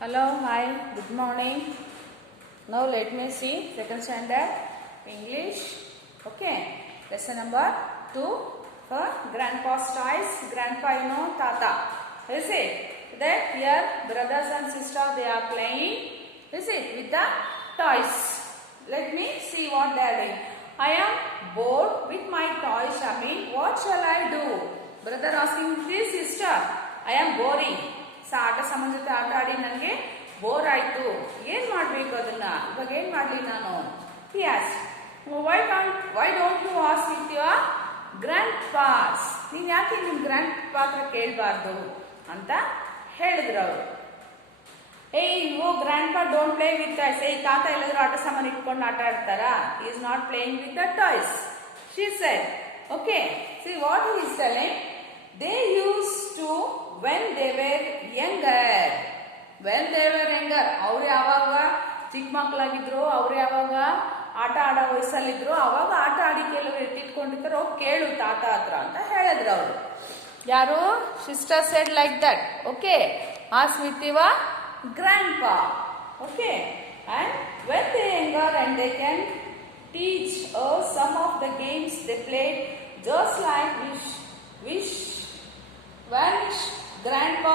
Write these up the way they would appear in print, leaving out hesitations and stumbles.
Hello, hi, good morning. Now let me see second standard English. Okay, lesson number 2 for Grandpa's toys. Grandpa, Tata. Is it? That here brothers and sisters they are playing. Is it? With the toys. Let me see what they are doing. I am bored with my toys, Shami. What shall I do? Brother asking his sister. I am boring. ಆಟ ಸಾಮಾನ್ ಜೊತೆ ಆಟ ಆಡಿ ನನಗೆ bore ಆಯ್ತು, ಏನ್ ಮಾಡ್ಬೇಕು ಅದನ್ನ, ಇವಾಗ ಏನ್ ಮಾಡ್ಲಿ ನಾನು? Why don't you ask with your grandpas? ನೀನ್ ಯಾಕೆ ನಿಮ್ ಗ್ರ್ಯಾಂಡ್ ಪಾತ್ರ ಕೇಳಬಾರ್ದು ಅಂತ ಹೇಳಿದ್ರು ಅವರು. Oh grandpa don't play with toys. ತಾತ ಎಲ್ಲಾದ್ರೂ ಆಟ ಸಾಮಾನು ಇಟ್ಕೊಂಡು ಆಟ ಆಡ್ತಾರಾ? Is not playing with the toys, she said. Okay, see what he is telling. They used to when they were younger. When they were younger, ಅವ್ರು ಯಾವಾಗ ಚಿಕ್ಕ ಮಕ್ಕಳಾಗಿದ್ರು, ಅವ್ರು ಯಾವಾಗ ಆಟ ಆಡೋ ವಯಸ್ಸಲ್ಲಿದ್ರು, ಅವಾಗ ಆಟ ಆಡಿ ಕೆಲವರು ಎತ್ತಿಟ್ಕೊಂಡಿರ್ತಾರೆ, ಹೋಗಿ ಕೇಳು ತಾತ ಹತ್ರ ಅಂತ ಹೇಳಿದ್ರು ಅವರು. ಯಾರು? Sister said like that. Okay, ask with your grandpa. Okay, and when they younger and they can teach some of the games they played just like which grandpa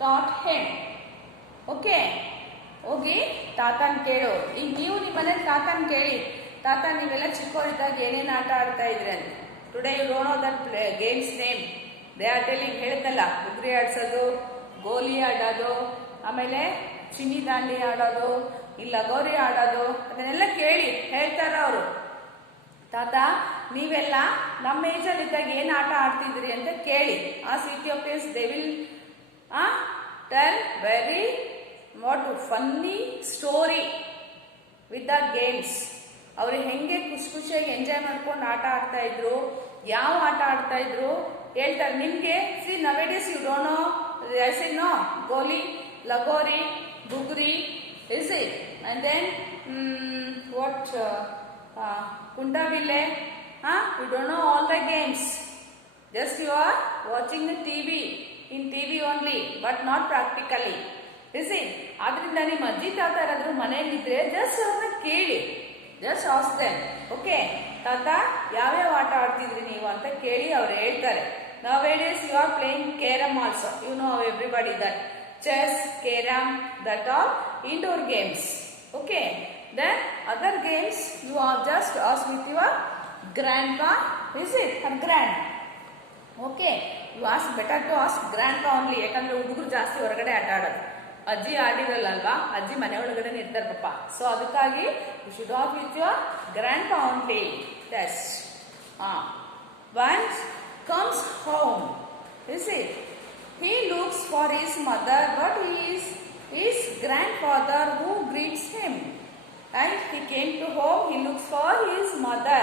taught him. Okay, ಹೋಗಿ ತಾತನ್ ಕೇಳು. ಈಗ ನೀವು ನಿಮ್ಮ ಮನೇಲಿ ತಾತನ್ ಕೇಳಿ, ತಾತ ನೀವೆಲ್ಲ ಚಿಕ್ಕವರಿದ್ದಾಗ ಏನೇನು ಆಟ ಆಡ್ತಾ ಇದ್ರಿ ಅಂತ. Today you don't know that games name. They are telling. ಹೇಳ್ತಲ್ಲ, ಬುಗ್ರಿ ಆಡ್ಸೋದು, ಗೋಲಿ ಆಡೋದು, ಆಮೇಲೆ ಚಿನ್ನಿ ದಾಂಡಿ ಆಡೋದು, ಈ ಲಗೋರಿ ಆಡೋದು, ಅದನ್ನೆಲ್ಲ ಕೇಳಿ ಹೇಳ್ತಾರ ಅವರು. ತಾತ ನೀವೆಲ್ಲ ನಮ್ಮ ಏಜಲ್ಲಿ ಇದ್ದಾಗ ಏನು ಆಟ ಆಡ್ತಿದ್ರಿ ಅಂತ ಕೇಳಿ. ಆ Ethiopians they will tell very funny story with the games. ಅವ್ರು ಹೆಂಗೆ ಖುಷಿಯಾಗಿ ಎಂಜಾಯ್ ಮಾಡ್ಕೊಂಡು ಆಟ ಆಡ್ತಾ ಇದ್ರು, ಯಾವ ಆಟ ಆಡ್ತಾ ಇದ್ರು ಹೇಳ್ತಾರೆ ನಿಮ್ಗೆ. See nowadays you don't know, I say no, goli, lagori, bugri, is it, and then what Kundaville, you don't know all the games. Just you are watching the TV, in TV only, but not practically. Is it? ಆದ್ರಿಂದ ನಿಮ್ಮ ಅಜ್ಜಿ ತಾತ ಯಾರಾದ್ರೂ ಮನೆಯಲ್ಲಿದ್ರೆ just ಅವ್ರನ್ನ ಕೇಳಿ, just ask them. Okay, ತಾತ ಯಾವ್ಯಾವ ಆಟ ಆಡ್ತಿದ್ರಿ ನೀವು ಅಂತ ಕೇಳಿ ಅವ್ರು ಹೇಳ್ತಾರೆ. Nowadays you are playing carom also. You know everybody that chess, carom, that are indoor games. Okay. Then other games you are just ask with your grandpa, is it, or grand? Okay, you ask, better to ask grandpa only. ಯಾಕಂದ್ರೆ ಹುಡುಗರು ಜಾಸ್ತಿ ಹೊರಗಡೆ ಆಟ ಆಡೋದು, ಅಜ್ಜಿ ಆಡಿರಲ್ಲ ಅಲ್ವಾ, ಅಜ್ಜಿ ಮನೆ ಒಳಗಡೆ ಇರ್ತಾರೆ ಪಾಪ. ಸೊ ಅದಕ್ಕಾಗಿ you should ask with your grandpa only. Yes. Once comes home, is it? He looks for his mother, but he is his grandfather who greets him. And he came to home, he looks for his mother.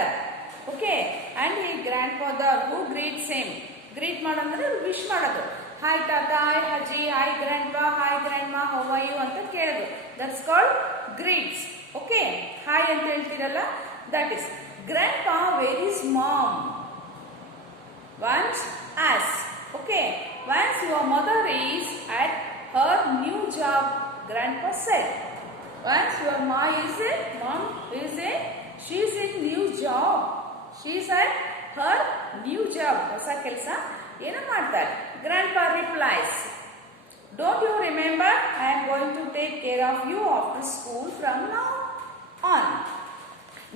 Okay, and his grandfather who greets him. Greet ಮಾಡಂದ್ರೆ wish ಮಾಡೋದು. Hi ತಾತ, hi ಅಜ್ಜಿ, hi grandpa, hi grandma, how are you ಅಂತ ಕೇಳೋದು. That's called greets. Okay, hi ಅಂತ ಹೇಳ್ತೀರಲ್ಲ, that is. Grandpa where is mom? Once asked. Okay, once your mother is at her new job, grandpa said. Once your mom is she's in new job. She's at her new job. ಹೊಸ ಕೆಲಸ ಏನೋ ಮಾಡ್ತಾರೆ. Grandpa replies, don't you remember, I am going to take care of you after school from now on.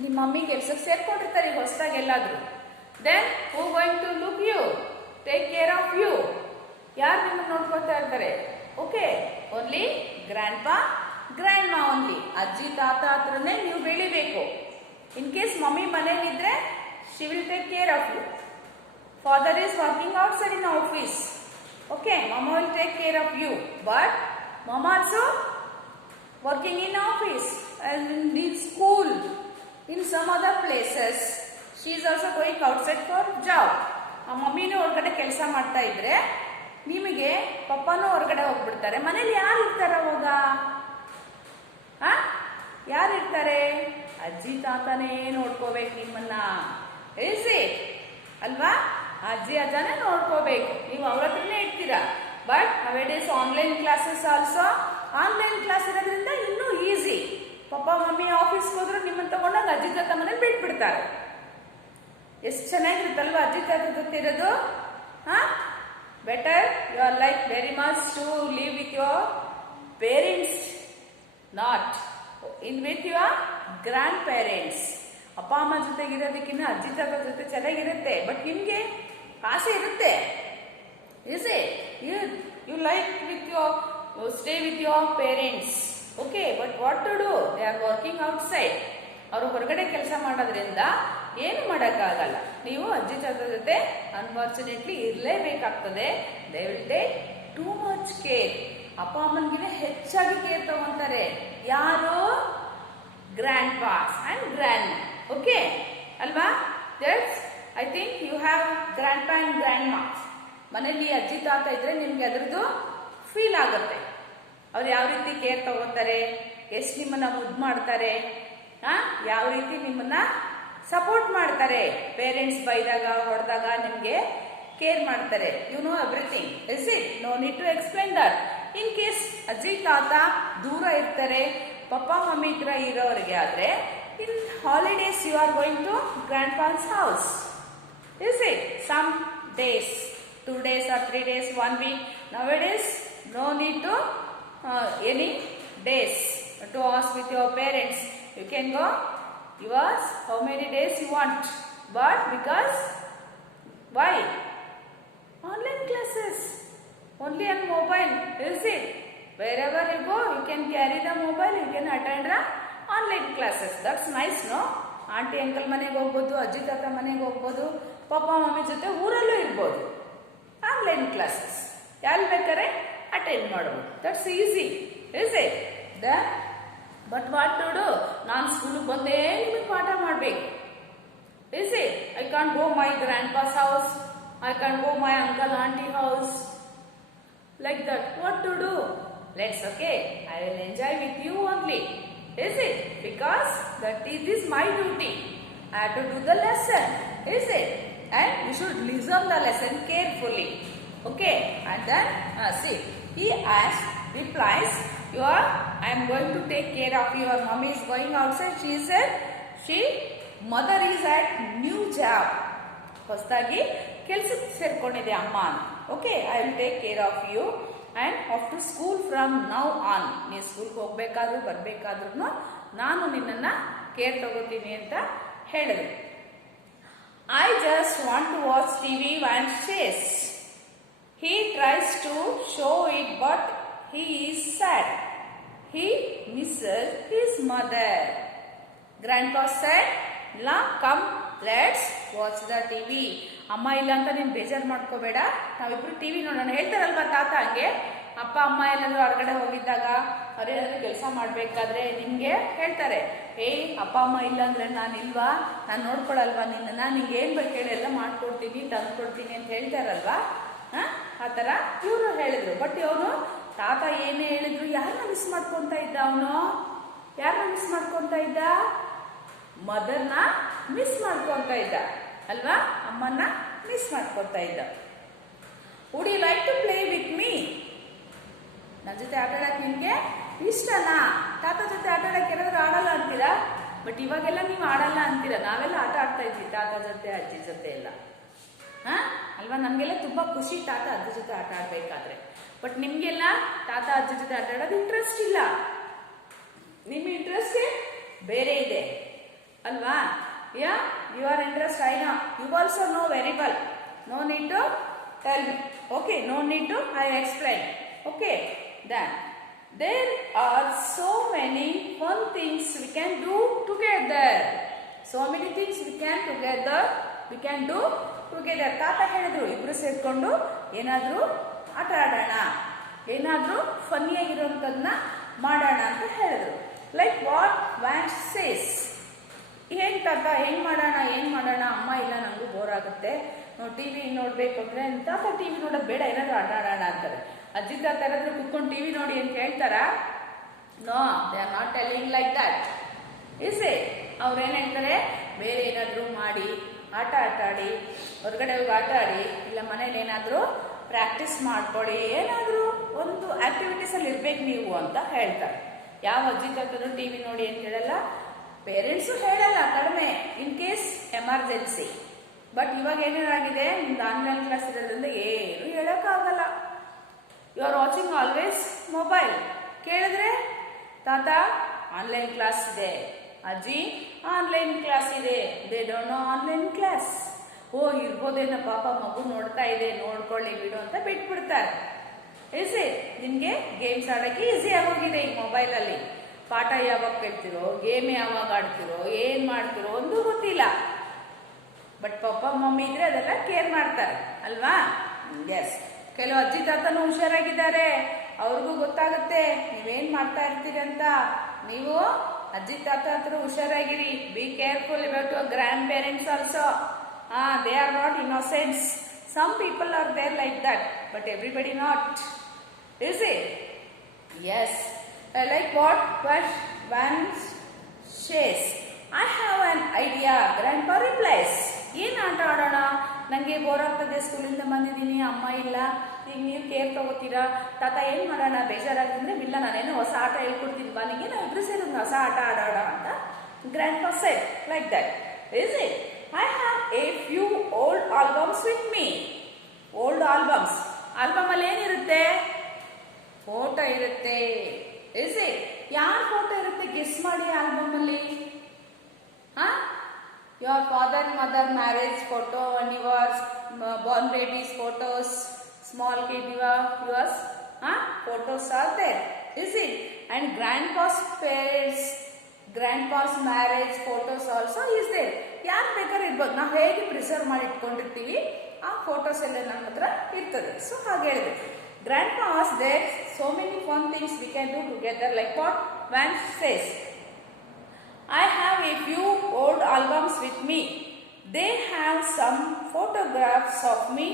ನಿಮ್ಮ mummy ಕೆಲಸಕ್ಕೆ ಸೇರ್ಕೊಂಡಿರ್ತಾರೆ ಹೊಸದಾಗಿ ಎಲ್ಲಾದ್ರೂ. Then who going to look you, take care of you? ಯಾರು ನಿಮ್ಮನ್ನು ನೋಡ್ಕೊಳ್ತಾ ಇರ್ತಾರೆ? Okay, only grandpa, grandma only. ಅಜ್ಜಿ ತಾತ ಹತ್ರನೇ ನೀವು ಬೆಳಿಬೇಕು. ಇನ್ ಕೇಸ್ ಮಮ್ಮಿ ಮನೇಲಿದ್ರೆ she will take care of you. Father is working outside in office. Okay, mamma will take care of you, but mamma also working in office and in school, in some other places. She is also going outside for job. ಆ ಮಮ್ಮಿನೂ ಹೊರಗಡೆ ಕೆಲಸ ಮಾಡ್ತಾ ಇದ್ರೆ ನಿಮಗೆ ಪಪ್ಪನೂ ಹೊರಗಡೆ ಹೋಗ್ಬಿಡ್ತಾರೆ. ಮನೇಲಿ ಯಾರು ಇರ್ತಾರ ಅವಾಗ? ಯಾರಿರ್ತಾರೆ? ಅಜ್ಜಿ ತಾತನೇ ನೋಡ್ಕೋಬೇಕು ನಿಮ್ಮನ್ನ. ಇಸ್ ಇಟ್ ಅಲ್ವಾ? ಅಜ್ಜಿ ಅಜ್ಜನೇ ನೋಡ್ಕೋಬೇಕು. ನೀವು ಅವ್ರ ಹತ್ರನೇ ಇರ್ತೀರಾ, but nowadays online classes also. Online class ಇರೋದ್ರಿಂದ ಇನ್ನೂ ಈಸಿ. ಪಪ್ಪ ಮಮ್ಮಿ ಆಫೀಸ್ಗೆ ಹೋದ್ರೆ ನಿಮ್ಮನ್ನು ತಗೊಂಡಾಗ ಅಜ್ಜಿ ತಾತ ಮನೇಲಿ ಬಿಟ್ಬಿಡ್ತಾರೆ. ಎಷ್ಟು ಚೆನ್ನಾಗಿರುತ್ತಲ್ವಾ ಅಜ್ಜಿ ತಾತ ಜೊತೆ ಇರೋದು. Better you are like very much to live with your parents, not in with your grandparents. ಅಪ್ಪ ಅಮ್ಮ ಜೊತೆಗಿರೋದಕ್ಕಿಂತ ಅಜ್ಜಿ ತಾತ ಜೊತೆ ಚೆನ್ನಾಗಿರುತ್ತೆ. ಬಟ್ ನಿಮಗೆ ಆಸೆ ಇರುತ್ತೆ. Is it? You like with your stay with your parents. Okay, but what to do? They are working outside. ಅವರು ಹೊರಗಡೆ ಕೆಲಸ ಮಾಡೋದ್ರಿಂದ ಏನು ಮಾಡೋಕ್ಕಾಗಲ್ಲ. ನೀವು ಅಜ್ಜಿ ತಾತ ಜೊತೆ ಅನ್ಫಾರ್ಚುನೇಟ್ಲಿ ಇರಲೇಬೇಕಾಗ್ತದೆ. They will take too much care. ಅಪ್ಪ ಅಮ್ಮನಿಗಿಂತ ಹೆಚ್ಚಾಗಿ ಕೇರ್ ತಗೊಂತಾರೆ. ಯಾರು? Grandpas and grand. Okay ಅಲ್ವಾ? That's I think you have grandpa and grandma. ಮನೇಲಿ ಅಜ್ಜಿ ತಾತ ಇದ್ರೆ ನಿಮ್ಗೆ ಅದರದ್ದು ಫೀಲ್ ಆಗುತ್ತೆ. ಅವ್ರು ಯಾವ ರೀತಿ ಕೇರ್ ತಗೋತಾರೆ, ಎಷ್ಟು ನಿಮ್ಮನ್ನ ಮುದ್ದು ಮಾಡ್ತಾರೆ, ಯಾವ ರೀತಿ ನಿಮ್ಮನ್ನ ಸಪೋರ್ಟ್ ಮಾಡ್ತಾರೆ. ಪೇರೆಂಟ್ಸ್ ಬೈದಾಗ ಹೊಡೆದಾಗ ನಿಮಗೆ ಕೇರ್ ಮಾಡ್ತಾರೆ. You know everything. Is it? No need to explain that. In case ಅಜ್ಜಿ ತಾತ ದೂರ ಇರ್ತಾರೆ, ಪಪ್ಪ ಮಮ್ಮಿ ಹತ್ರ ಇರೋರಿಗೆ ಆದ್ರೆ in holidays you are going to grandpa's house. Is it? Some days, 2 days or 3 days, 1 week. Nowadays, no need to any days to ask with your parents. You can go, you ask how many days you want. But because, why? Online classes, only on mobile, is it? Wherever you go, you can carry the mobile, you can attend the online classes. That's nice, no? Aunty uncle ಮನೆಗೆ ಹೋಗ್ಬೋದು, ಅಜ್ಜಿ ತಾತ ಮನೆಗೆ ಹೋಗ್ಬೋದು, papa mummy ಜೊತೆ ಊರಲ್ಲೂ ಇರ್ಬೋದು. Online classes ಎಲ್ಲಿ ಬೇಕಾದ್ರೆ ಅಟೆಂಡ್ ಮಾಡ್ಬೋದು. That's easy. Is it? But what to do? ನಾನು ಸ್ಕೂಲಿಗೆ ಬಂದೇ ನಿಮಗೆ ಪಾಠ ಮಾಡಬೇಕು. Is it? I can't go my grandpa's house, I can't go my uncle aunty house like that. What to do? Let's okay, I will enjoy with you only. Is it? Because that is my duty. I have to do the lesson. Is it? And you should listen the lesson carefully. Okay? And then see, he asked, replies, I am going to take care of you. Your mommy is going outside. She said, mother is at new job. ಹೊಸದಾಗಿ ಕೆಲಸಕ್ಕೆ ಸೇರ್ಕೊಂಡಿದೆ ಅಮ್ಮ. Okay, I will take care of you and off to school from now on. ನೀವು ಸ್ಕೂಲ್ಗೆ ಹೋಗ್ಬೇಕಾದ್ರೂ ಬರಬೇಕಾದ್ರೂ ನಾನು ನಿನ್ನನ್ನು care ತಗೋತೀನಿ ಅಂತ ಹೇಳಿದೆ. I just want to watch TV and says. He tries to show it but he is sad. He misses his mother. Grandpa said, come let's watch the TV. ಅಮ್ಮ ಇಲ್ಲ ಅಂತ ನೀನು ಬೇಜಾರು ಮಾಡ್ಕೋಬೇಡ, ನಾವಿಬ್ರು ಟಿವಿ ನೋಡೋಣ. ಹೇಳ್ತಾರಲ್ವಾ ತಾತ ಹಂಗೆ. ಅಪ್ಪ ಅಮ್ಮ ಎಲ್ಲಾದ್ರೂ ಹೊರಗಡೆ ಹೋಗಿದ್ದಾಗ ಅವ್ರೇನಾದ್ರೂ ಕೆಲಸ ಮಾಡಬೇಕಾದ್ರೆ ನಿಮಗೆ ಹೇಳ್ತಾರೆ, ಅಪ್ಪ ಅಮ್ಮ ಇಲ್ಲ ಅಂದ್ರೆ ನಾನು ಇಲ್ವಾ, ನಾನು ನೋಡ್ಕೊಳಲ್ವಾ ನಿನ್ನನ್ನು, ನಿಂಗೆ ಏನು ಬೇಕು ಹೇಳಿ ಎಲ್ಲ ಮಾಡ್ಕೊಡ್ತೀನಿ, ತಂದ್ಕೊಡ್ತೀನಿ ಅಂತ ಹೇಳ್ತಾರಲ್ವಾ. ಆ ಥರ ಇವರು ಹೇಳಿದ್ರು. ಬಟ್ ಇವನು ತಾತ ಏನೇ ಹೇಳಿದ್ರು ಯಾರನ್ನ ಮಿಸ್ ಮಾಡ್ಕೊತ ಇದ್ದ ಅವನು? ಯಾರನ್ನ ಮಿಸ್ ಮಾಡ್ಕೊತ ಇದ್ದ? ಮದರ್ನ ಮಿಸ್ ಮಾಡ್ಕೊತ ಇದ್ದ ಅಲ್ವಾ? ಅಮ್ಮನ್ನ ಮಿಸ್ ಮಾಡ್ಕೊತಾ ಇದ್ದ. Would you like to play with me? ನನ್ನ ಜೊತೆ ಆಟ ಆಡಕ್ಕೆ ನಿಮಗೆ ಇಷ್ಟನಾ? ತಾತ ಜೊತೆ ಆಟ ಆಡಕ್ಕೆ ಏನಾದರೂ ಆಡಲ್ಲ ಅಂತೀರಾ? ಬಟ್ ಇವಾಗೆಲ್ಲ ನೀವು ಆಡಲ್ಲ ಅಂತೀರಾ. ನಾವೆಲ್ಲ ಆಟ ಆಡ್ತಾ ಇದ್ವಿ ತಾತ ಜೊತೆ ಅಜ್ಜಿ ಜೊತೆ ಎಲ್ಲ. ಅಲ್ವಾ? ನಮಗೆಲ್ಲ ತುಂಬ ಖುಷಿ ತಾತ ಅಜ್ಜಿ ಜೊತೆ ಆಟ ಆಡಬೇಕಾದ್ರೆ. ಬಟ್ ನಿಮಗೆಲ್ಲ ತಾತ ಅಜ್ಜಿ ಜೊತೆ ಆಟ ಆಡೋದು ಇಂಟ್ರೆಸ್ಟ್ ಇಲ್ಲ. ನಿಮ್ಮ ಇಂಟ್ರೆಸ್ಟ್ ಬೇರೆ ಇದೆ ಅಲ್ವಾ? Your interest I know. You also know very well. No need to tell me. Okay, no need to I explain. Okay, then there are so many fun things we can do together. So many things we can do together. ತಾತ ಹೇಳಿದ್ರು ಇಬ್ರು ಸೇರ್ಕೊಂಡು ಏನಾದರೂ ಆಟ ಆಡೋಣ, ಏನಾದರೂ ಫನ್ನಿಯಾಗಿರೋಂಥದ್ದನ್ನ ಮಾಡೋಣ ಅಂತ ಹೇಳಿದ್ರು. Like what wands says. ಏನು ತಾತ ಏನು ಮಾಡೋಣ, ಅಮ್ಮ ಇಲ್ಲ ನನಗೂ ಬೋರ್ ಆಗುತ್ತೆ, ಟಿವಿ ನೋಡಬೇಕು ಅಂದರೆ ತಾತ ಟಿವಿ ನೋಡೋದು ಬೇಡ, ಏನಾದರೂ ಆಟ ಆಡೋಣ ಅಂತಾರೆ. ಅಜ್ಜಿ ತಾತ ಯಾರಾದರೂ ಕುತ್ಕೊಂಡು ಟಿವಿ ನೋಡಿ ಅಂತ ಹೇಳ್ತಾರಾ? No, they are not telling like that. Is it? ಅವ್ರು ಏನು ಹೇಳ್ತಾರೆ, ಬೇರೆ ಏನಾದರೂ ಮಾಡಿ ಆಟ ಹೊರಗಡೆ ಹೋಗಿ ಆಟ ಆಡಿ, ಇಲ್ಲ ಮನೇಲಿ ಏನಾದರೂ ಪ್ರಾಕ್ಟೀಸ್ ಮಾಡ್ಕೊಳ್ಳಿ, ಏನಾದರೂ ಒಂದು ಆಕ್ಟಿವಿಟೀಸಲ್ಲಿ ಇರ್ಬೇಕು ನೀವು ಅಂತ ಹೇಳ್ತಾರೆ. ಯಾವ ಅಜ್ಜಿ ತಾತನು ಟಿ ವಿ ನೋಡಿ ಅಂತ ಹೇಳಲ್ಲ, ಪೇರೆಂಟ್ಸು ಹೇಳಲ್ಲ ಕಡಿಮೆ, ಇನ್ ಕೇಸ್ ಎಮರ್ಜೆನ್ಸಿ. ಬಟ್ ಇವಾಗ ಏನೇನಾಗಿದೆ, ನಿಮ್ದು ಆನ್ಲೈನ್ ಕ್ಲಾಸ್ ಇರೋದ್ರಿಂದ ಏನು ಹೇಳೋಕ್ಕಾಗಲ್ಲ. You are watching always mobile. ಕೇಳಿದ್ರೆ ತಾತ ಆನ್ಲೈನ್ ಕ್ಲಾಸ್ ಇದೆ, ಅಜ್ಜಿ ಆನ್ಲೈನ್ ಕ್ಲಾಸ್ ಇದೆ, they don't know online class. Oh ಇರ್ಬೋದೇನೋ ಪಾಪ ಮಗು ನೋಡ್ತಾ ಇದೆ, ನೋಡ್ಕೊಳ್ಳಿ ಬಿಡು ಅಂತ ಬಿಟ್ಬಿಡ್ತಾರೆ. ಈಸಿ, ನಿಮಗೆ ಗೇಮ್ಸ್ ಆಡೋಕ್ಕೆ ಈಸಿ ಆಗೋಗಿದೆ ಈ ಮೊಬೈಲಲ್ಲಿ. ಪಾಠ ಯಾವಾಗ ಕೇಳ್ತಿರೋ, ಗೇಮ್ ಯಾವಾಗ ಆಡ್ತಿರೋ, ಏನು ಮಾಡ್ತಿರೋ ಒಂದು ಗೊತ್ತಿಲ್ಲ. ಬಟ್ ಪಪ್ಪ ಮಮ್ಮಿ ಇದ್ರೆ ಅದೆಲ್ಲ ಕೇರ್ ಮಾಡ್ತಾರೆ ಅಲ್ವಾ? ಎಸ್, ಕೆಲವು ಅಜ್ಜಿ ತಾತನೂ ಹುಷಾರಾಗಿದ್ದಾರೆ, ಅವ್ರಿಗೂ ಗೊತ್ತಾಗುತ್ತೆ ನೀವೇನು ಮಾಡ್ತಾ ಇರ್ತೀರಿ ಅಂತ. ನೀವು ಅಜ್ಜಿ ತಾತ ಹತ್ರ ಹುಷಾರಾಗಿರಿ. Be careful about your grandparents also. They are not innocents. Some people are there like that, but everybody not. Is it? Yes. Like what? But one says, I have an idea. Grandpa replies. ಏನು ಆಟ ಆಡೋಣ? ನನಗೆ bore ಆಗ್ತದೆ, ಸ್ಕೂಲಿಂದ ಬಂದಿದ್ದೀನಿ, ಅಮ್ಮ ಇಲ್ಲ, ಈಗ ನೀವು ಕೇರ್ ತಗೋತೀರಾ, ತಾತ ಏನು ಮಾಡೋಣ? ಬೇಜಾರಾಗಿದ್ರೆ ಇಲ್ಲ, ನಾನೇನೋ ಹೊಸ ಆಟ ಹೇಳ್ಕೊಡ್ತೀನಿ ಬಾ ನಿಮಗೆ, ನಾವು ಇಬ್ಬರು ಸೇರಿ ಒಂದು ಹೊಸ ಆಟ ಆಡೋಣ ಅಂತ Grandpa said like that. Is it? I have a few old albums with me. Old albums. Album ಅಲ್ಲಿ ಏನಿರುತ್ತೆ? ಫೋಟೋ ಇರುತ್ತೆ. Is it? ಯಾರ ಫೋಟೋ ಇರುತ್ತೆ? ಗೆಸ್ ಮಾಡಿ ಆಲ್ಬಮ್ ಅಲ್ಲಿ. Your father and mother marriage photo and your born babies photos, small kid yours photos are there. Is it? And grandpa's marriage photos also is there. ಯಾರು ಬೇಕಾದ್ರೆ ಇರ್ಬೋದು, ನಾವು ಹೇಗೆ preserve ಮಾಡಿ ಇಟ್ಕೊಂಡಿರ್ತೀವಿ ಆ ಫೋಟೋಸ್ ಎಲ್ಲ ನಮ್ಮ ಹತ್ರ ಇರ್ತದೆ. ಸೊ ಹಾಗೆ ಹೇಳಿದೆ. Grandpa asked there so many fun things we can do together, like what? Vance says, I have a few old albums with me. They have some photographs of me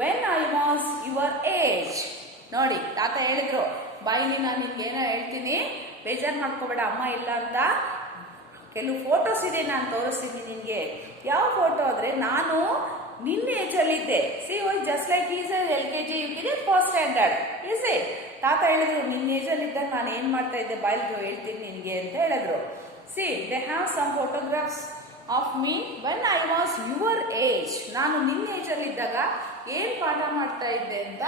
when I was your age. ನೋಡಿ, ತಾತ ಹೇಳಿದ್ರು, ಬಾಯಿಲಿ ನಾನು ನಿಮ್ಗೇನೋ ಹೇಳ್ತೀನಿ, ಬೇಜಾರು ಮಾಡ್ಕೋಬೇಡ, ಅಮ್ಮ ಇಲ್ಲ ಅಂತ. ಕೆಲವು ಫೋಟೋಸ್ ಇದೆ, ನಾನು ತೋರಿಸ್ತೀನಿ ನಿನಗೆ. ಯಾವ ಫೋಟೋ ಅಂದರೆ, ನಾನು ನಿನ್ನ ಏಜಲ್ಲಿದ್ದೆ. See why just like is LKG UKG first standard. Easy, ತಾತ ಹೇಳಿದ್ರು ನಿನ್ನ ಏಜಲ್ಲಿದ್ದಾಗ ನಾನು ಏನು ಮಾಡ್ತಾ ಇದ್ದೆ ಬಾಯಿಗೆ ಹೇಳ್ತೀನಿ ನಿನಗೆ ಅಂತ ಹೇಳಿದ್ರು. See they have some photographs of me when I was your age. ನಾನು ನಿನ್ನ ಏಜಲ್ಲಿದ್ದಾಗ ಏನು ಪಾಠ ಮಾಡ್ತಾ ಇದ್ದೆ ಅಂತ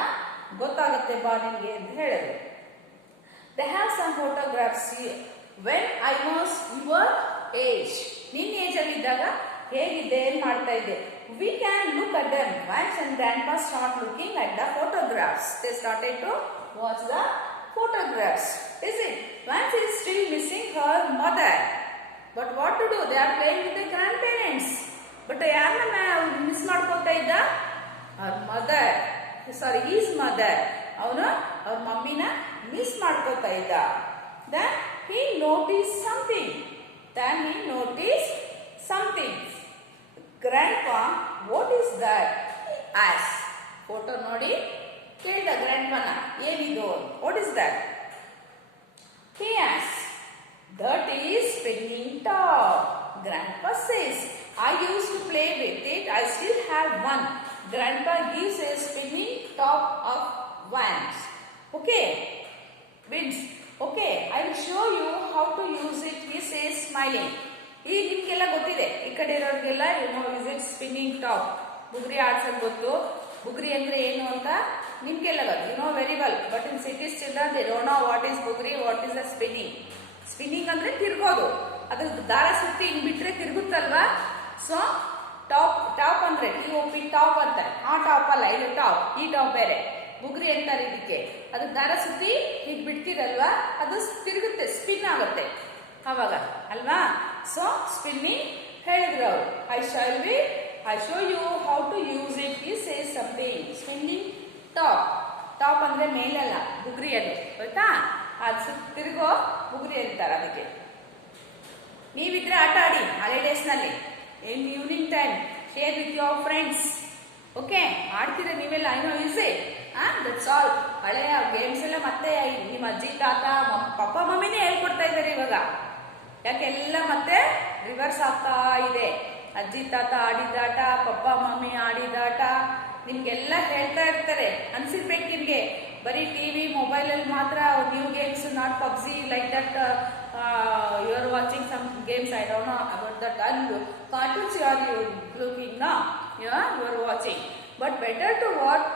ಗೊತ್ತಾಗುತ್ತೆ ಬಾ ನಿನಗೆ ಅಂತ ಹೇಳಿದ್ರು. They have some photographs when I was your age. ನಿನ್ನ ಏಜಲ್ಲಿದ್ದಾಗ ಹೇಗಿದ್ದೆ, ಏನು ಮಾಡ್ತಾ ಇದ್ದೆ. We can look at them. Vance and Grandpa start looking at the photographs. They started to watch the photographs. Is it? Vance is still missing her mother. But what to do? They are playing with the grandparents. But ಯಾರನ್ನ miss ಮಾಡ್ಕೋತಾ ಇದ್ದ? ಅವ್ರ mother, ಸಾರಿ his mother. ಅವನು ಅವ್ರ ಮಮ್ಮಿನ miss ಮಾಡ್ಕೋತಾ ಇದ್ದ. Then he noticed something. Grandpa, what is that? He asked. Photo ನೋಡಿ ಕೇಳಿದ ಗ್ರ್ಯಾಂಡ್ಮನ, ಏನಿದು? What is that? He asked. That is spinning top. Grandpa says, I used to play with it. I still have one. Grandpa gives a spinning top of Vance. Okay, Vince. Okay, I will show you how to use it. He says, smiling. ಈಗ ನಿಮ್ಗೆಲ್ಲ ಗೊತ್ತಿದೆ, ಈ ಕಡೆ ಇರೋರಿಗೆಲ್ಲ use it spinning top. ಬುಗುರಿ ಆಡ್ಸೋದು ಗೊತ್ತು. ಬುಗುರಿ ಅಂದ್ರೆ ಏನು ಅಂತ ನಿಮ್ಗೆಲ್ಲ ಗೊತ್ತು, you know very well. But in cities children they don't know what is buguri, what is a spinning. Spinning ಅಂದ್ರೆ ತಿರ್ಗೋದು, ಅದ್ರ ದಾರ ಸುತ್ತಿ ಹಿಂಗ್ ಬಿಟ್ರೆ ತಿರುಗುತ್ತಲ್ವಾ. ಸೊ ಟಾಪ್ ಅಂದ್ರೆ TOP ಟಾಪ್ ಅಂತ. ಆ ಟಾಪ್ ಅಲ್ಲ, ಇದು ಟಾಪ್. ಈ ಟಾಪ್ ಬೇರೆ, ಬುಗುರಿ ಅಂತಾರೆ ಇದಕ್ಕೆ. ಅದು ದಾರ ಸುತ್ತಿ ಹೀಗೆ ಬಿಡ್ತೀರಲ್ವಾ, ಅದು ತಿರುಗುತ್ತೆ, ಸ್ಪಿನ್ ಆಗುತ್ತೆ ಅವಾಗ ಅಲ್ವಾ. ಸೊ ಸ್ಪಿನ್ನಿಂಗ್ ಹೇಳಿದ್ರು ಅವರು. I show you how to use it. He says something. Spinning top. Top ಅಂದ್ರೆ ಮೇಲಲ್ಲ, ಬುಗುರಿ ಅದು, ಆಯ್ತಾ? ಅದು ತಿರುಗೋ ಬುಗುರಿ ಅಂತಾರೆ ಅದಕ್ಕೆ. ನೀವಿದ್ರೆ ಆಟ ಆಡಿ ಹಾಲಿಡೇಸ್ ನಲ್ಲಿ, in evening time share with your friends. Okay, ಆಡ್ತೀರ ನೀವೆಲ್ಲ? I know use it. That's all. ಹಳೆಯ ಗೇಮ್ಸ್ ಎಲ್ಲ ಮತ್ತೆ ನಿಮ್ಮ ಅಜ್ಜಿ ತಾತ ಪಪ್ಪ ಮಮ್ಮಿನೇ ಹೇಳ್ಕೊಡ್ತಾ ಇದ್ದಾರೆ ಇವಾಗ. ಯಾಕೆಲ್ಲ ಮತ್ತೆ ರಿವರ್ಸ್ ಆಗ್ತಾ ಇದೆ. ಅಜ್ಜಿ ತಾತ ಆಡಿದಾಟ, ಪಪ್ಪ ಮಮ್ಮಿ ಆಡಿದಾಟ ನಿಮ್ಗೆಲ್ಲ ಹೇಳ್ತಾ ಇರ್ತಾರೆ, ಅನ್ಸಿರ್ಬೇಕು ನಿಮ್ಗೆ ಬರೀ ಟಿವಿ ಮೊಬೈಲಲ್ಲಿ ಮಾತ್ರ new games, not PUBG like that you are watching some games. I don't know about that. Cartoons you are looking ನಾ, you are watching, but better to watch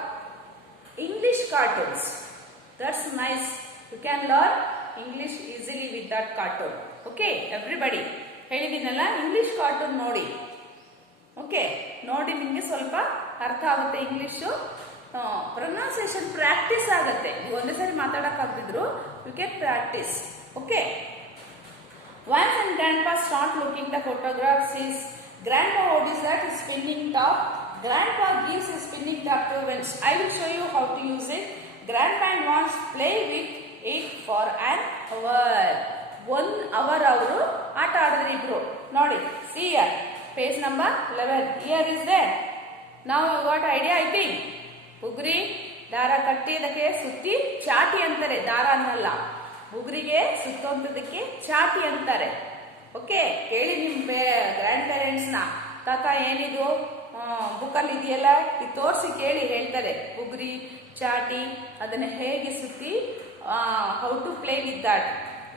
English cartoons. That's nice. You can learn English easily with that cartoon. Okay, everybody. ಹೇಳಿದೀನಲ್ಲ, English cartoon ನೋಡಿ. Okay, ನೋಡಿ ನಿಮಗೆ ಸ್ವಲ್ಪ ಅರ್ಥ ಆಗುತ್ತೆ English. Pronunciation practice ಆಗುತ್ತೆ. ನೀವು ಒಂದೇ ಸರಿ ಮಾತಾಡಕ್ಕಾಗ್ತಿದ್ರು, you can practise. Okay. Once and grandpa start looking the photographs, his grandpa notices that his spinning top. Grandpa gives his spinning top to Vince. I will show you how to use it. Grandpa wants to play with it for an hour. 1 hour ಅವರು ಆಟ ಆಡಿದ್ರು ಇಬ್ರು. ನೋಡಿ, see here, page number 11. Here is there. Now you got idea, I think. ಬುಗುರಿ ದಾರ ಕಟ್ಟಿ ಅದಕ್ಕೆ ಸುತ್ತಿ ಚಾಟಿ ಅಂತಾರೆ, ದಾರ ಅನ್ನಲ್ಲ. ಬುಗುರಿಗೆ ಸುತ್ತೋಂಥದಕ್ಕೆ ಚಾಟಿ ಅಂತಾರೆ. ಓಕೆ, ಕೇಳಿ ನಿಮ್ಮ ಗ್ರ್ಯಾಂಡ್ ಪೇರೆಂಟ್ಸ್ನ, ತಾತ ಏನಿದು ಬುಕ್ಕಲ್ಲಿ ಇದೆಯಲ್ಲ, ಇದು ತೋರಿಸಿ ಕೇಳಿ, ಹೇಳ್ತಾರೆ. ಬುಗುರಿ ಚಾಟಿ ಅದನ್ನು ಹೇಗೆ ಸುತ್ತಿ, how to play with that.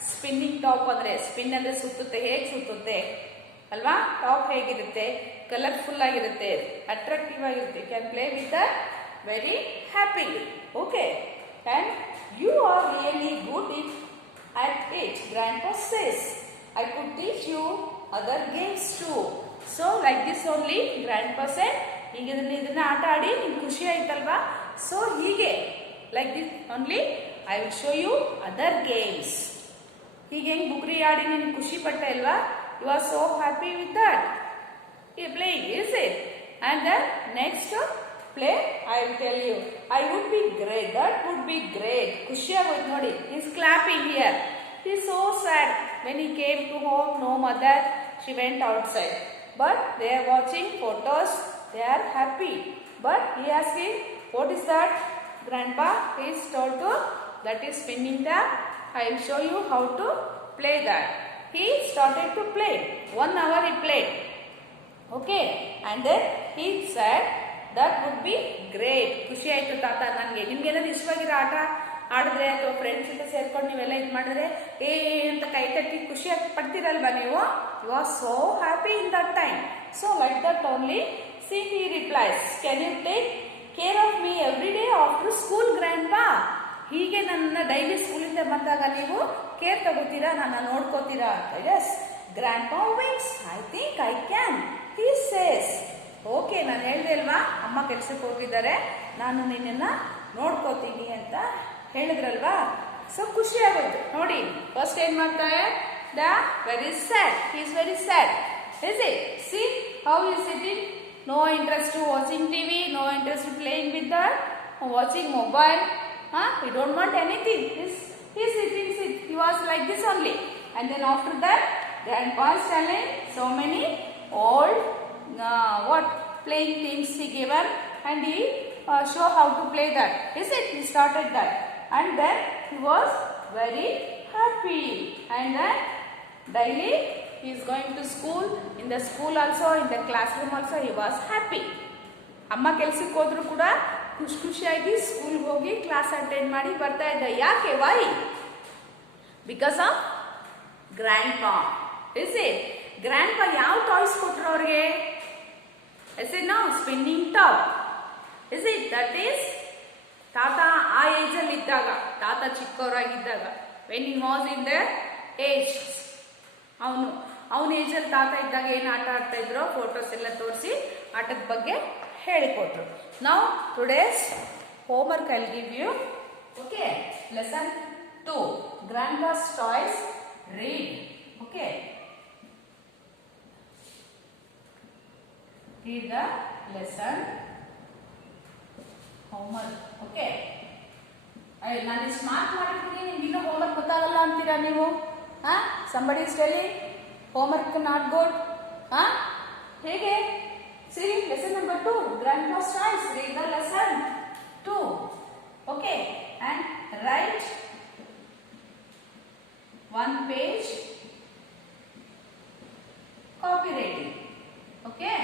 Spinning top ಅಂದರೆ, ಸ್ಪಿನ್ ಅಂದರೆ ಸುತ್ತುತ್ತೆ, ಹೇಗೆ ಸುತ್ತುತ್ತೆ ಅಲ್ವಾ. ಟಾಪ್ ಹೇಗಿರುತ್ತೆ, ಕಲರ್ಫುಲ್ ಆಗಿರುತ್ತೆ, ಅಟ್ರಾಕ್ಟಿವ್ ಆಗಿರುತ್ತೆ. You can play with that very happily. Okay, and you are really good at it, grandpa says. I could teach you other games too. So like this only, grandpa said, ಹೀಗೆ ಇದನ್ನ ಆಟ ಆಡಿ ನಿಮ್ಗೆ ಖುಷಿ ಆಯ್ತಲ್ವಾ. So ಹೀಗೆ like this only I will show you other games. ಹೀಗೆ ಹೆಂಗೆ ಬುಗುರಿ ಆಡಿ ನಿಮ್ಗೆ ಖುಷಿ ಪಟ್ಟೆ ಅಲ್ವಾ. You are so happy with that. You playing, is it? And then next play I will tell you. I would be great, that would be great. ಖುಷಿ ಆಗೋಯ್ತು ನೋಡಿ. Is clapping here. He is so sad. When he came to home, no mother. She went outside. But they are watching photos. They are happy. But he asked him, what is that? Grandpa, he is told to, that is spinning top. I will show you how to play that. He started to play. 1 hour he played. Okay. And then he said, that would be great. ಖುಷಿ ಆಯ್ತು ತಾತ ನನಗೆ. ನಿಮ್ಗೆಲ್ಲ ಇಷ್ಟವಾಗಿರೋ ಆಟ ಆಡಿದ್ರೆ ಅಥವಾ friends ಜೊತೆ ಸೇರ್ಕೊಂಡು ನೀವೆಲ್ಲ ಇದು ಮಾಡಿದ್ರೆ ಅಂತ ಕೈ ತಟ್ಟಿ ಖುಷಿ ಪಡ್ತೀರಲ್ವಾ ನೀವು. You are so happy in that time. So like that only. See he replies, can you take care of me every day after school grandpa? ಹೀಗೆ ನನ್ನ ಡೈಲಿ ಸ್ಕೂಲಿಂದ ಬಂದಾಗ ನೀವು ಕೇರ್ ತಗೋತೀರಾ, ನನ್ನ ನೋಡ್ಕೋತೀರಾ ಅಂತ. Yes, grandpa winks. I think I can, he says. Okay, ನಾನು ಹೇಳಿದೆ ಅಲ್ವಾ, ಅಮ್ಮ ಕೆಲ್ಸಕ್ಕೆ ಹೋಗಿದ್ದಾರೆ, ನಾನು ನಿನ್ನನ್ನು ನೋಡ್ಕೋತೀನಿ ಅಂತ ಹೇಳಿದ್ರಲ್ವಾ. ಸೊ ಖುಷಿ ಆಗೋಯ್ತು ನೋಡಿ. ಫಸ್ಟ್ ಏನ್ ಮಾಡ್ತಾರೆ, the very sad. He is very sad. Is it? See how is sitting. No interest to watching TV, no interest to playing with that, watching mobile. He don't want anything. He's sitting. He was like this only. And then after that, grandpa is telling so many old playing things he given, and he show how to play that. Is it? He started that, and then he was very happy. And then daily he is going to school. In the school also, in the classroom also, he was happy. ಅಮ್ಮ ಕೆಲ್ಸಕ್ಕೆ ಹೋದ್ರು ಕೂಡ ಖುಷಿಯಾಗಿ ಸ್ಕೂಲ್ಗೆ ಹೋಗಿ class attend ಮಾಡಿ ಬರ್ತಾ ಇದ್ದ. ಯಾಕೆ? Why? Because of grandpa. Is it? Grandpa ಯಾವ ಟಾಯ್ಸ್ ಕೊಟ್ರು ಅವ್ರಿಗೆ? Is it? No, spinning top. Is it? That is ತಾತ ಆ ಏಜ್ ಅಲ್ಲಿ ಇದ್ದಾಗ, ತಾತ ಚಿಕ್ಕವರಾಗಿದ್ದಾಗ, when he was in the age, ಅವನ ಏಜಲ್ಲಿ ತಾತ ಇದ್ದಾಗ ಏನು ಆಟ ಆಡ್ತಾ ಇದ್ರು, ಫೋಟೋಸ್ ಎಲ್ಲ ತೋರಿಸಿ ಆಟದ ಬಗ್ಗೆ ಹೇಳಿಕೊಟ್ರು. ನಾವು today's homework I will give you. Okay, lesson 2, grandpa's toys, read. Okay, read the lesson homework. Okay, ನಾನು ಇಷ್ಟು ಮಾರ್ಕ್ ಮಾಡಿರ್ತೀನಿ, ನಿಮ್ಗೆ ಇನ್ನೂ ಹೋಮ್ವರ್ಕ್ ಗೊತ್ತಾಗಲ್ಲ ಅಂತೀರಾ ನೀವು? somebody is telling homework not good. ಹೇಗೆ? See, lesson number 2, grandpa's toys. Read the lesson 2. Okay, and write 1 page copywriting. Okay.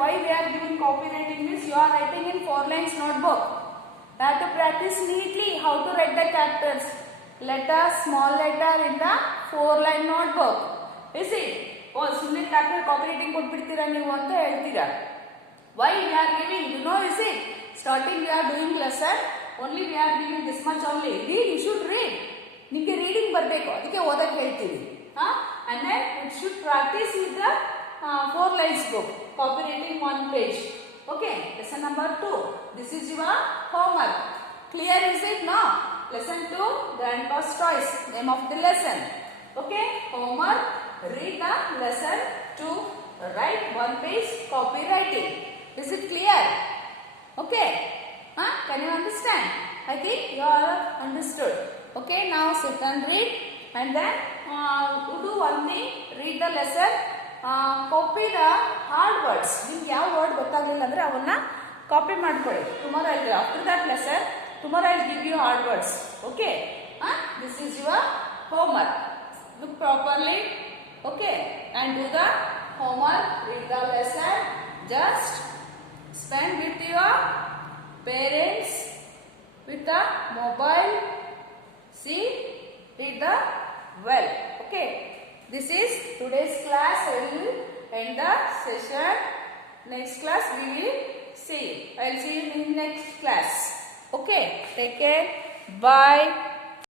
why we are giving copywriting means you are writing in 4 lines notebook. You have to practice neatly how to write the characters. Letter, small letter in the 4-line notebook. Is it? Oh, ಸುಮ್ಮನೆ character copywriting ಕೊಟ್ಬಿಡ್ತೀರಾ ನೀವು ಅಂತ ಹೇಳ್ತೀರಾ. Why we are giving? You know, is it? Starting we are doing lesson. Only we are giving this much only. Read. You should read. ನಿಮಗೆ reading ಬರಬೇಕು, ಅದಕ್ಕೆ ಓದಕ್ಕೆ ಹೇಳ್ತೀವಿ. And then you should practice with the 4 lines book. Copywriting 1 page. Okay. Lesson number 2. This is your homework. Clear is it now? Lesson 2. Grandpa's toys. Name of the lesson. Okay. Homework. Read the lesson 2. Write 1 page copywriting. Is it clear? Okay. Can you understand? I think you all understood. Okay. Now sit and read. And then you do one thing. Read the lesson. Copy the hard words. ನಿಮ್ಗೆ ಯಾವ word ಗೊತ್ತಾಗಲಿಲ್ಲ ಅಂದರೆ ಅವನ್ನ copy ಮಾಡ್ಕೊಳ್ಳಿ. Tomorrow I'll after that lesson. Tomorrow I'll give you hard words. Okay? This is your homework. Look properly. Okay? And do the homework. Read the lesson. Just spend with your parents with the mobile. See? Read the well. Okay? This is today's class. I will end the session. Next class we will see. I will see you in next class. Okay? Take care. Bye.